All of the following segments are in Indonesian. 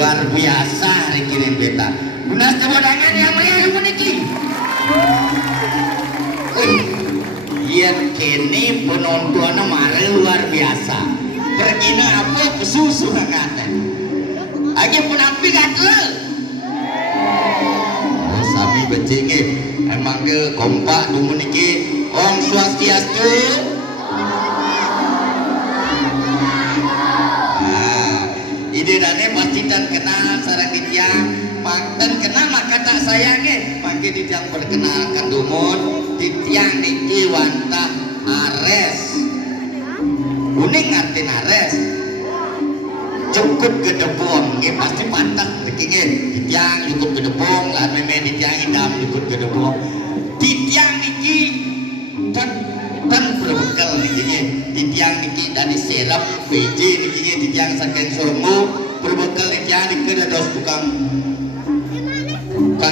luar biasa dikirim beta gunas kemudangan yang melihat meniki yen kini penontonnya mare luar biasa pergina apa kesusu ngate lagi penampi gatle sami becinge emang ke kompak du meniki Om Swastiastu. Idedane pasti dan kenal sareng ditiang makten kenal maka tak sayangnya mangke ditiang perkenalkan dumun ditiang niki wantah Ares kuning ngartin Ares cukup gedebong nggih pasti pantah niki nggih ditiang cukup gedebong lan meme ditiang idam cukup gedebong ditiang niki dan berbekal niki nggih ditiang niki dari serap PJ niki nggih ditiang saking Sormo berbekal niki niki dados tukang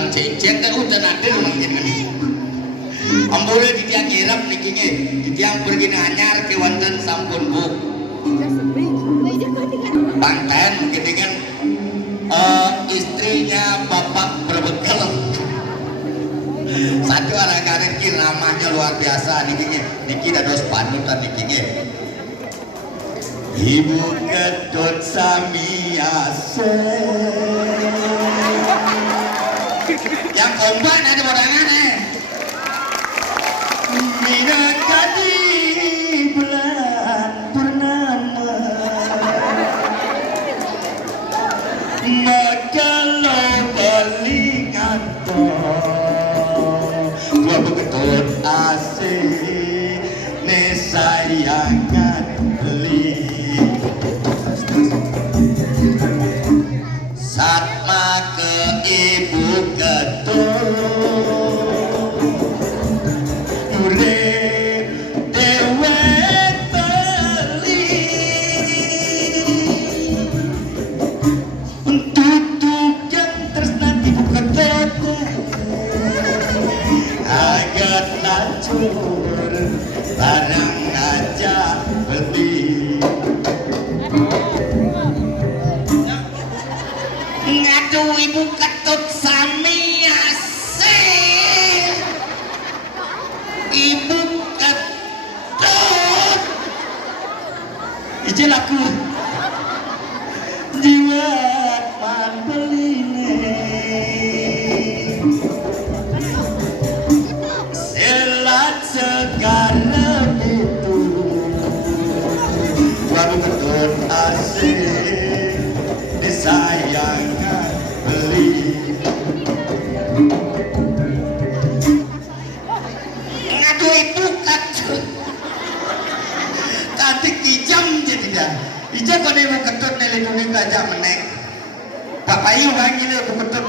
cecek kan udah nader mungkin kan ambole ditiang nyerap niki nggih ditiang pergi anyar ke wonten sampun buk panten mungkin dengan istrinya bapak berbekal satu orang karet ki ramahnya luar biasa niki dados panutan niki Ibu Ketut Samiase yang kompan ada bodangan minat di bulan purnama kalau balik gua betul asik ne sayangan beli satma ke Ibu Ketut urip dewek beli tutup yang tresnan Ibu Ketut agak lacur barang aja beli ngadu Ibu Ketut Samiase Ibu Ketut ije laku jiwat man beline dijam je tidak. Ija kau dia mau ketut nilai dunia gajah menek. Pak Payu bang ini aku ketut.